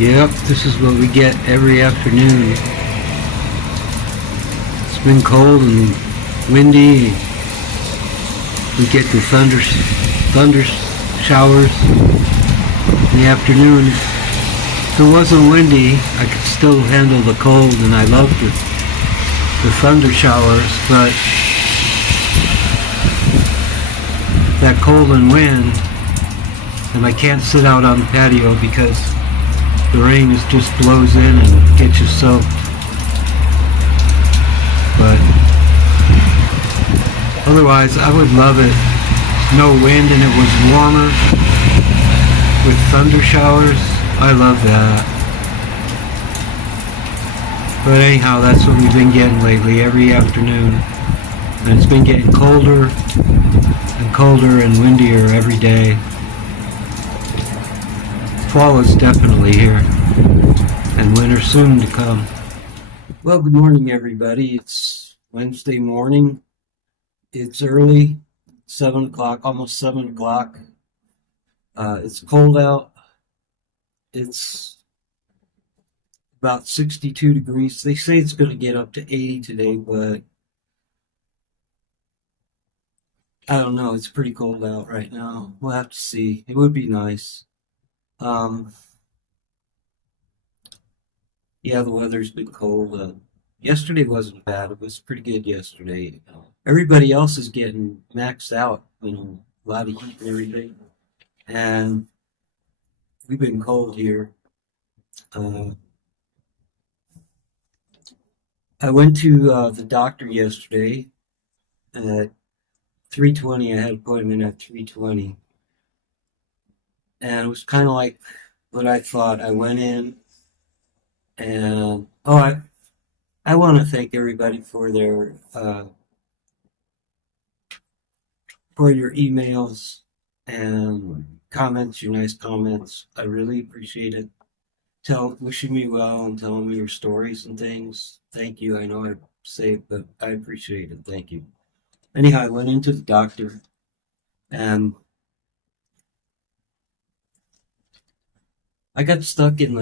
Yep, this is what we get every afternoon. It's been cold and windy. We get the thunder showers in the afternoon. If it wasn't windy, I could still handle the cold, and I love the thunder showers, but that cold and wind, and I can't sit out on the patio because the rain just blows in and gets you soaked. But otherwise, I would love it. No wind and it was warmer with thunder showers. I love that. But anyhow, that's what we've been getting lately every afternoon. And it's been getting colder and colder and windier every day. Fall is definitely here, and winter soon to come. Well, good morning, everybody. It's Wednesday morning. It's early, 7 o'clock, almost 7 o'clock. It's cold out. It's about 62 degrees. They say it's going to get up to 80 today, but I don't know. It's pretty cold out right now. We'll have to see. It would be nice. Yeah, the weather's been cold. Yesterday wasn't bad. It was pretty good yesterday. Everybody else is getting maxed out, a lot of heat and everything. And we've been cold here. I went to the doctor yesterday at 3:20. I had an appointment at 3:20. And it was kind of like what I thought. I went in and, I want to thank everybody for their for your emails and comments, your nice comments. I really appreciate it. Wishing me well and telling me your stories and things. Thank you. I know I say it, but I appreciate it. Thank you. Anyhow, I went into the doctor and I got stuck in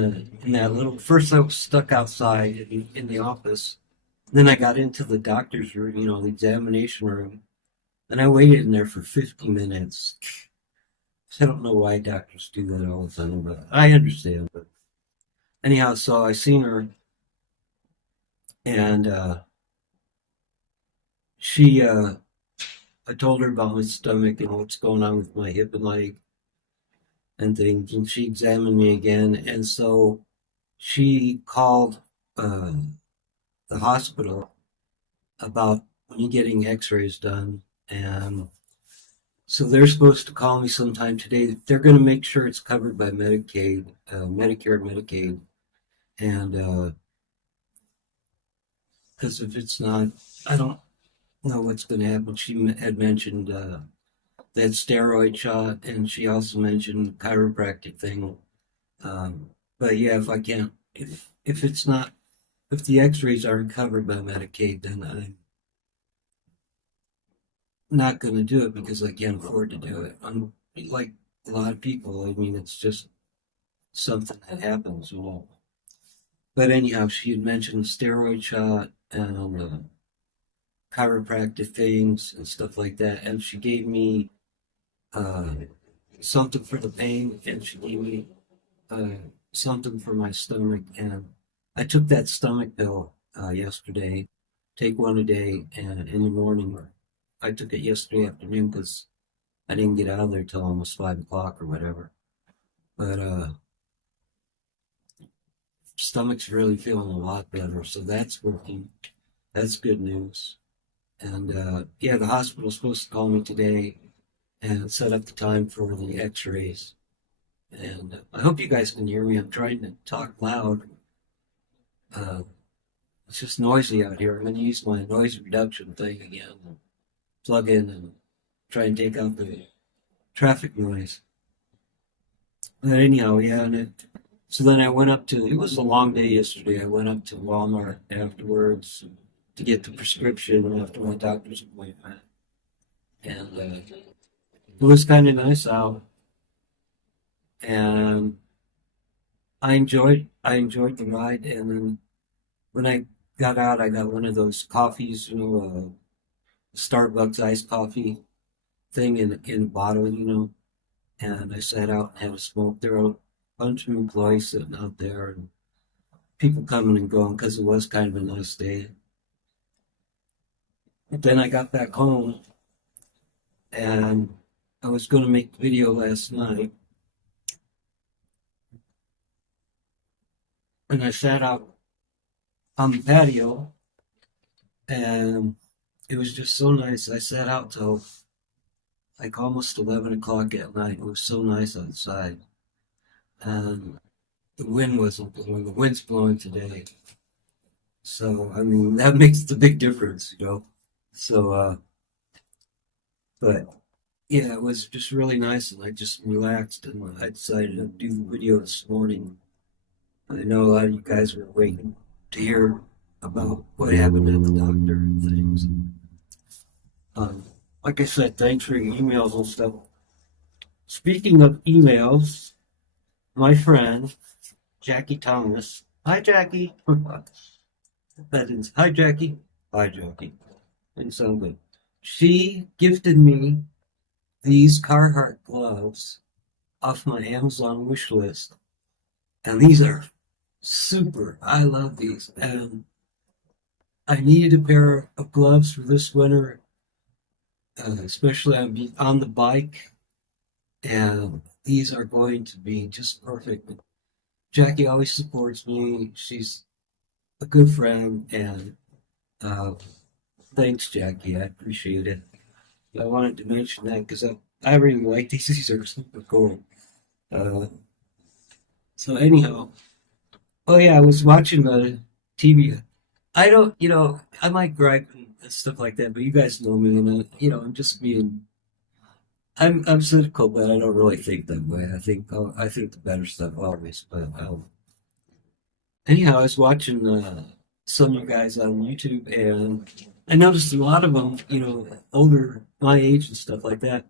that little. First, I was stuck outside in the office. Then I got into the doctor's room, the examination room, and I waited in there for 50 minutes. I don't know why doctors do that all the time, but I understand. But anyhow, so I seen her, and she, I told her about my stomach and what's going on with my hip and leg and things, and she examined me again, and so she called the hospital about me getting x-rays done, and so they're supposed to call me sometime today. They're going to make sure it's covered by Medicaid, Medicare, Medicaid, and because if it's not, I don't know what's going to happen. She had mentioned that steroid shot, and she also mentioned chiropractic thing. But yeah, if I can't, if it's not, if the X-rays aren't covered by Medicaid, then I'm not going to do it because I can't afford to do it. I'm like a lot of people. I mean, it's just something that happens. But anyhow, she had mentioned steroid shot and chiropractic things and stuff like that, and she gave me something for the pain, and she gave me something for my stomach, and I took that stomach pill yesterday. Take one a day, and in the morning. I took it yesterday afternoon because I didn't get out of there till almost 5 o'clock or whatever. But stomach's really feeling a lot better, so that's working. That's good news. And yeah, the hospital's supposed to call me today and set up the time for the x-rays. And I hope you guys can hear me. I'm trying to talk loud. It's just noisy out here. I'm going to use my noise reduction thing again. Plug in and try and take out the traffic noise. But anyhow, yeah, so then I went up to, it was a long day yesterday. I went up to Walmart afterwards to get the prescription after my doctor's appointment. And it was kind of nice out. And I enjoyed the ride, and then when I got out, I got one of those coffees, Starbucks iced coffee thing in a bottle, and I sat out and had a smoke. There were a bunch of employees sitting out there, and people coming and going because it was kind of a nice day. But then I got back home, and I was going to make the video last night, and I sat out on the patio, and it was just so nice. I sat out till like almost 11 o'clock at night. It was so nice outside. And the wind wasn't blowing. The wind's blowing today. So, I mean, that makes the big difference. So, but yeah, it was just really nice. And I just relaxed, and I decided to do the video this morning. I know a lot of you guys were waiting to hear about what happened in the doctor and things. And, like I said, thanks for your emails and stuff. Speaking of emails, my friend Jackie Thomas. Hi, Jackie. That is hi, Jackie. Hi, Jackie. Didn't sound good. She gifted me these Carhartt gloves off my Amazon wish list, and these are super. I love these, and I needed a pair of gloves for this winter, especially on the bike, and these are going to be just perfect. Jackie always supports me. She's a good friend, and uh, thanks, Jackie. I appreciate it. I wanted to mention that because I really like these. These are super cool. Uh, so anyhow, oh yeah, I was watching the TV. I don't, I might gripe and stuff like that, but you guys know me, and I'm just being. I'm cynical, but I don't really think that way. I think the better stuff always. But anyhow, I was watching some of you guys on YouTube, and I noticed a lot of them, older, my age and stuff like that.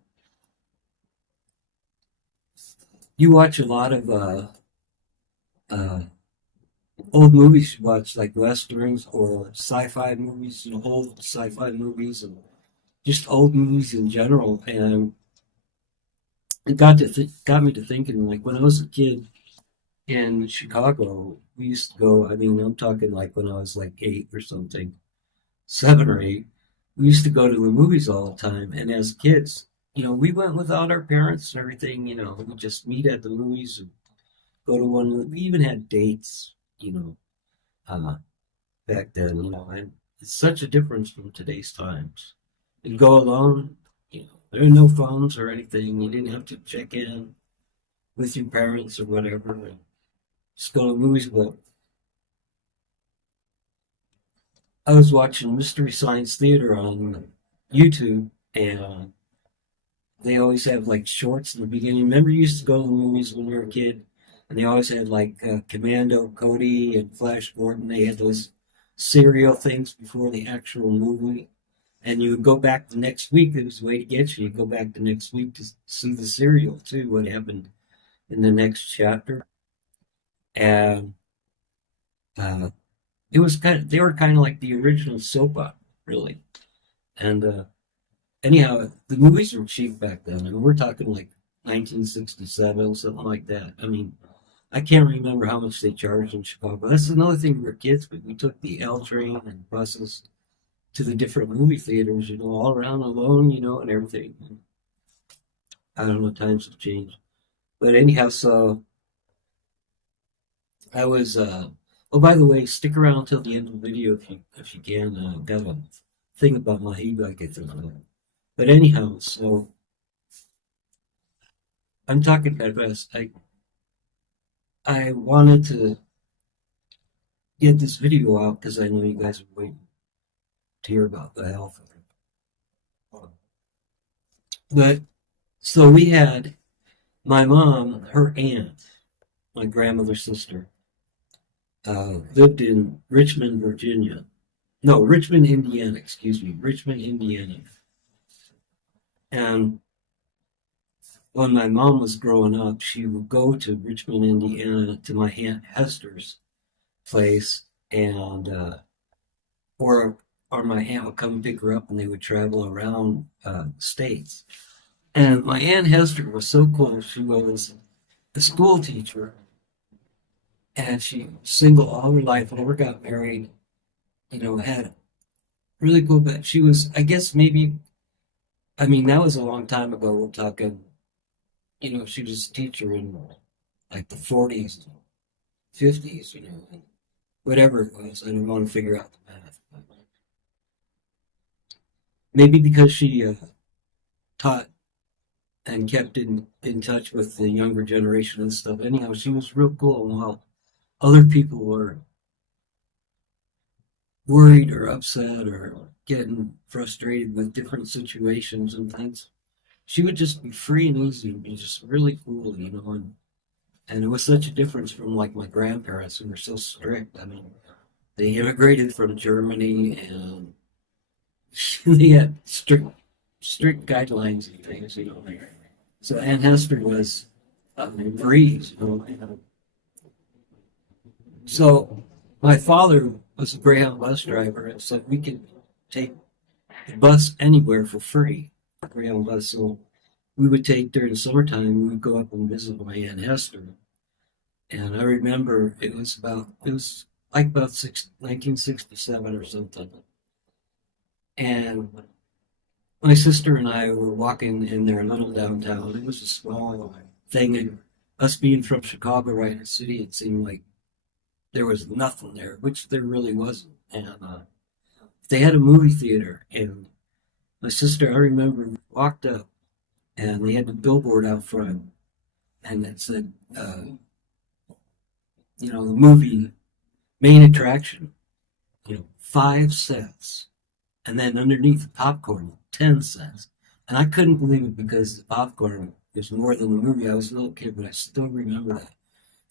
You watch a lot of uh, old movies. You watch like westerns or sci-fi movies, old sci-fi movies, and just old movies in general. And it got me to thinking, like when I was a kid in Chicago, we used to go. I mean, I'm talking like when I was like 8 or something, 7 or 8. We used to go to the movies all the time, and as kids, we went without our parents and everything. We just meet at the movies and go to one. We even had dates, uh, back then. And it's such a difference from today's times. You go alone. There are no phones or anything. You didn't have to check in with your parents or whatever. And just go to the movies. But I was watching Mystery Science Theater on YouTube, and they always have like shorts in the beginning. Remember, you used to go to the movies when you were a kid, and they always had like Commando Cody and Flash Gordon. They had those serial things before the actual movie. And you would go back the next week. It was a way to get you. You go back the next week to see the serial too, what happened in the next chapter. And uh, they were kind of like the original soap opera, really. And anyhow, the movies were cheap back then. And we're talking like 1967, something like that. I mean, I can't remember how much they charged in Chicago. That's another thing. We were kids, but we took the L train and buses to the different movie theaters, all around alone, and everything. I don't know, times have changed. But anyhow, so I was oh, by the way, stick around until the end of the video if you can. Got a thing about my e-bike I think. But anyhow, so I'm talking about this. I wanted to get this video out because I know you guys are waiting to hear about the health of it. But so we had my mom, her aunt, my grandmother's sister, lived in Richmond, Virginia. No, Richmond, Indiana, excuse me, Richmond, Indiana. And when my mom was growing up, she would go to Richmond, Indiana, to my aunt Hester's place, and or my aunt would come pick her up, and they would travel around states. And my aunt Hester was so cool. She was a school teacher, and she single all her life, never got married. Had really cool. But she was, I guess, maybe. I mean, that was a long time ago. We're talking. She was a teacher in like the 40s, 50s. Whatever it was. I don't want to figure out the math. Maybe because she taught and kept in touch with the younger generation and stuff. Anyhow, she was real cool. While other people were worried or upset or getting frustrated with different situations and things, she would just be free and easy and be just really cool, and it was such a difference from like my grandparents who were so strict. I mean, they immigrated from Germany and they had strict guidelines and things. So Aunt Hester was a breeze. So my father was a Greyhound bus driver, and so we could take the bus anywhere for free. Greyhound bus. So we would take during the summertime. We would go up and visit my Aunt Hester, and I remember it was like about 1967 or something, and my sister and I were walking in their little downtown. It was a small thing, and us being from Chicago, right in the city, it seemed like there was nothing there, which there really wasn't. And they had a movie theater, and my sister, I remember, walked up, and they had the billboard out front, and it said, the movie main attraction, 5 cents, and then underneath the popcorn, 10 cents. And I couldn't believe it because the popcorn was more than the movie. I was a little kid, but I still remember that.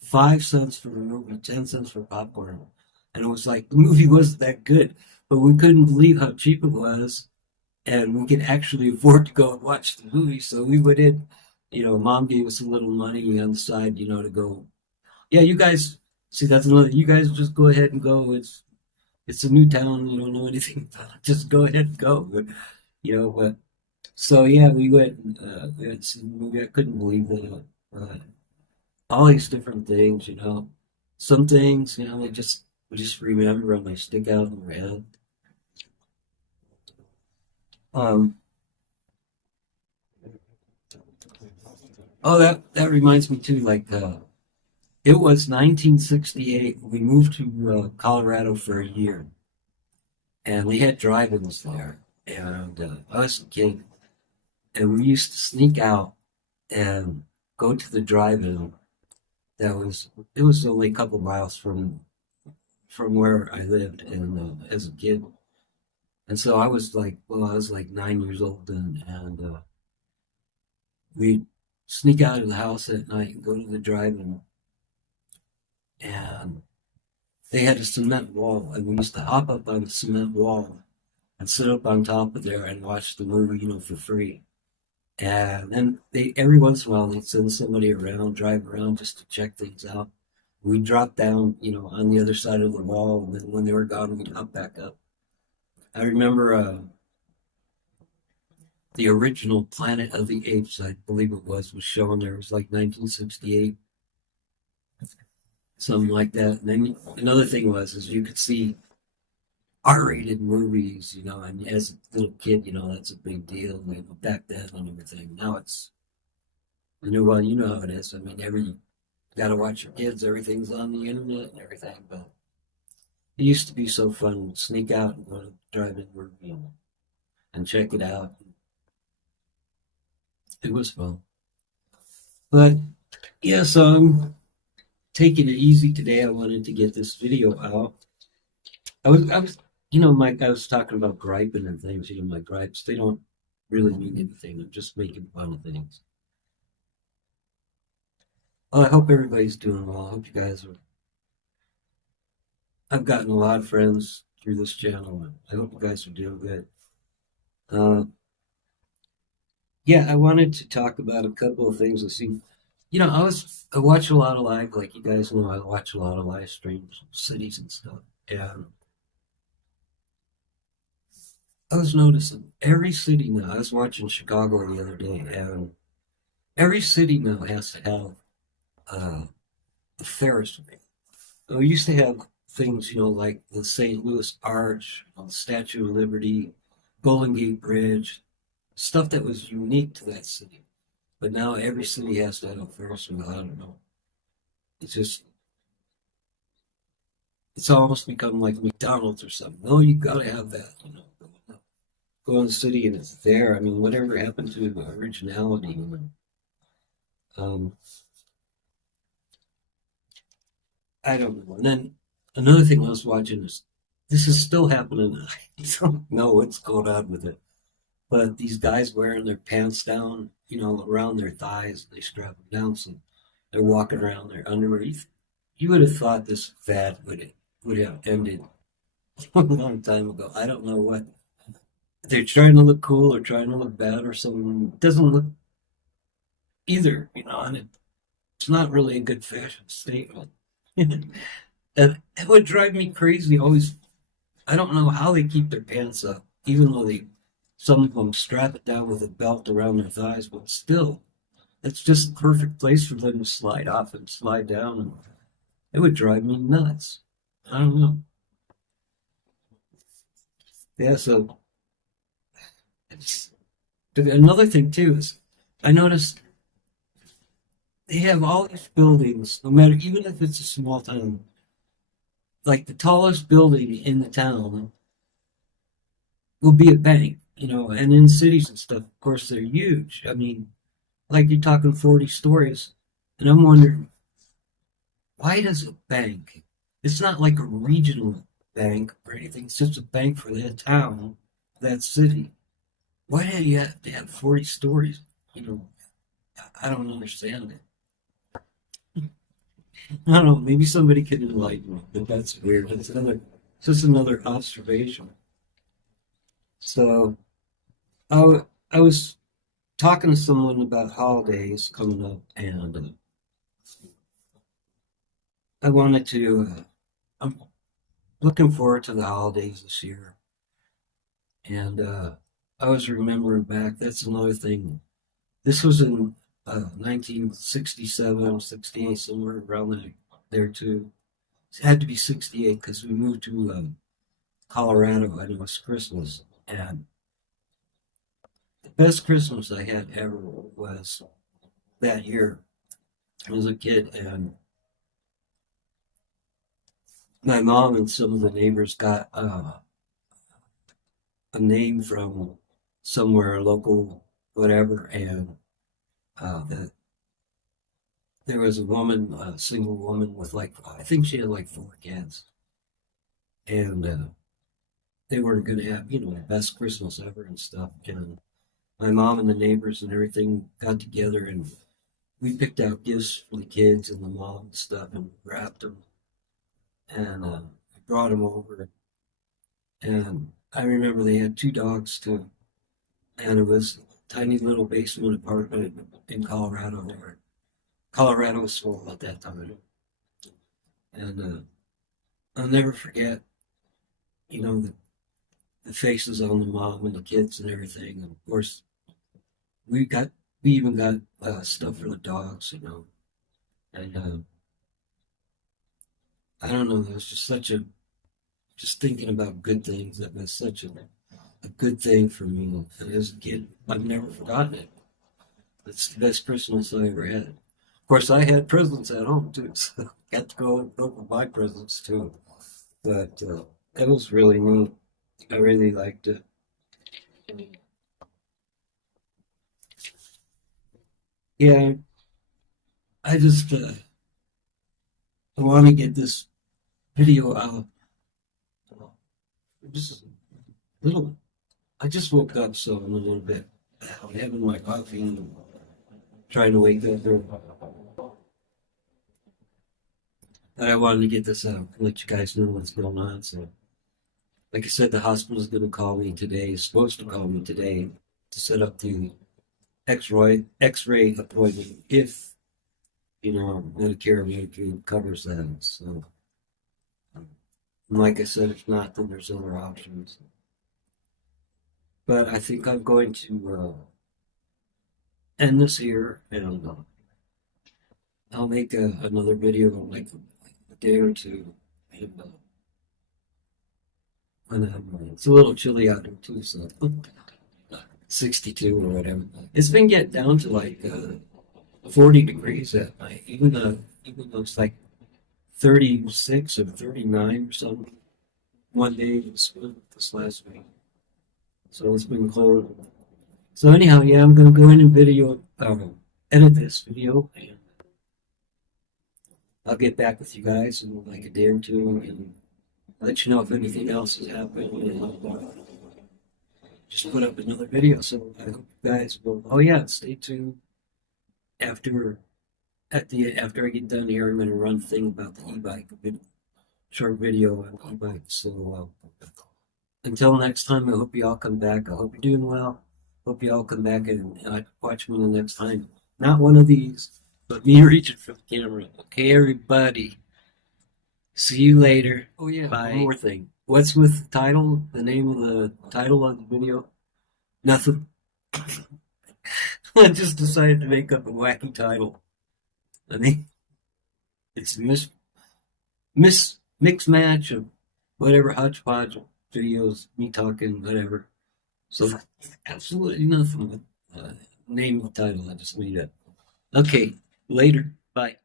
5 cents for the movie, 10 cents for popcorn. And it was like the movie wasn't that good, but we couldn't believe how cheap it was, and we could actually afford to go and watch the movie. So we went in, mom gave us a little money on the side, to go. Yeah, you guys see that's another. You guys just go ahead and go. It's a new town. You don't know anything about it. Just go ahead and go. But so yeah, we went to see the movie. I couldn't believe that. All these different things. Some things, we just remember and they stick out in our head. Um, oh, that reminds me too. Like, it was 1968. We moved to Colorado for a year, and they had drive-ins there. And I was a kid, and we used to sneak out and go to the drive-in. It was only a couple miles from where I lived, and as a kid. And so I was like 9 years old then, and we'd sneak out of the house at night and go to the drive-in, and they had a cement wall, and we used to hop up on the cement wall and sit up on top of there and watch the movie, for free. And then every once in a while they'd send somebody around, drive around just to check things out. We'd drop down, on the other side of the wall, and then when they were gone, we'd hop back up. I remember the original Planet of the Apes, I believe it was shown there. It was like 1968, something like that. And then another thing is you could see R-rated movies, and as a little kid, that's a big deal, back then and everything. Now well, you know how it is. I mean, you gotta watch your kids, everything's on the internet and everything, but it used to be so fun to sneak out and go to the drive-in movie and check it out. It was fun. But yeah, so I'm taking it easy today. I wanted to get this video out. I was, Mike, I was talking about griping and things. My gripes, they don't really mean anything. I'm just making fun of things. Well, I hope everybody's doing well. I hope you guys are. I've gotten a lot of friends through this channel. I hope you guys are doing good. Uh, Yeah, I wanted to talk about a couple of things. I watch a lot of like you guys know, I watch a lot of live streams, cities and stuff. And I was noticing every city now. I was watching Chicago the other day, and every city now has to have uh, a Ferris wheel. So we used to have things, like the St. Louis Arch, the Statue of Liberty, Golden Gate Bridge, stuff that was unique to that city. But now every city has to have a Ferris wheel. I don't know. It's just, it's almost become like McDonald's or something. No, you gotta have that, Go in the city and it's there. I mean, whatever happened to originality? Um, I don't know. And then another thing I was watching is this is still happening. I don't know what's going on with it. But these guys wearing their pants down, around their thighs, they strap them down, so they're walking around their underwear. You would have thought this fad would have ended a long time ago. I don't know what they're trying to look cool or trying to look bad or something. It doesn't look either, and it's not really a good fashion statement. And it would drive me crazy. Always, I don't know how they keep their pants up, even though some of them strap it down with a belt around their thighs, but still, it's just the perfect place for them to slide off and slide down. And it would drive me nuts. I don't know. Yeah, so it's, but another thing too is I noticed they have all these buildings, no matter, even if it's a small town, like the tallest building in the town will be a bank, and in cities and stuff, of course, they're huge. I mean, like you're talking 40 stories. And I'm wondering, why does a bank, it's not like a regional bank or anything, it's just a bank for that town, that city. Why do you have to have 40 stories? You know, I don't understand it. I don't know, maybe somebody can enlighten me, but that's weird. It's just another observation. So I was talking to someone about holidays coming up, and I wanted to. I'm looking forward to the holidays this year, and I was remembering back. That's another thing. This was in 1967, 68, somewhere around there too. It had to be 68 because we moved to Colorado and it was Christmas. And the best Christmas I had ever was that year. I was a kid, and my mom and some of the neighbors got a name from somewhere local, whatever, and that there was a woman, a single woman with like I think she had like four kids, and they were going to have the best Christmas ever and stuff. And my mom and the neighbors and everything got together and we picked out gifts for the kids and the mom and stuff and wrapped them and brought them over. And I remember they had two dogs too, and it was a tiny little basement apartment in Colorado. There, Colorado was small at that time, and I'll never forget, the faces on the mom and the kids and everything. And of course, we got we even got stuff for the dogs, and I don't know. It was just just thinking about good things. That was such a good thing for me as a kid. I've never forgotten it. It's the best Christmas I ever had. Of course, I had presents at home too, so I got to go open my presents too. But it was really neat. I really liked it. Yeah, I just I want to get this video out. Just a little. I just woke up, so I'm a little bit. I'm having my coffee and trying to wake up. And I wanted to get this out, let you guys know what's going on. So, like I said, the hospital's going to call me today. Is supposed to call me today to set up the X-ray appointment if, Medicare or Medicaid covers that. So, like I said, if not, then there's other options. But I think I'm going to end this here, and I'll make another video in like a day or two. And, it's a little chilly out here too, so 62 or whatever. It's been getting down to like 40 degrees at night, even though it's like 36 or 39 or something. One day this last week, so it's been cold. So anyhow, yeah, I'm gonna go in and edit this video, and I'll get back with you guys in like a day or two, and let you know if anything else has happened, and I'll just put up another video. So I hope you guys will. Oh yeah, stay tuned. After I get done here, I'm gonna run a thing about the e-bike, short video on e-bike. So until next time, I hope you all come back. I hope you're doing well. Hope you all come back and watch me the next time. Not one of these, but me reaching for the camera. Okay, everybody. See you later. Oh yeah, bye. One more thing. What's with the title? The name of the title of the video? Nothing. I just decided to make up a wacky title. I mean, it's mixed match of whatever hodgepodge videos, me talking, whatever. So absolutely nothing with name of the title. I just made up. Okay, later. Bye.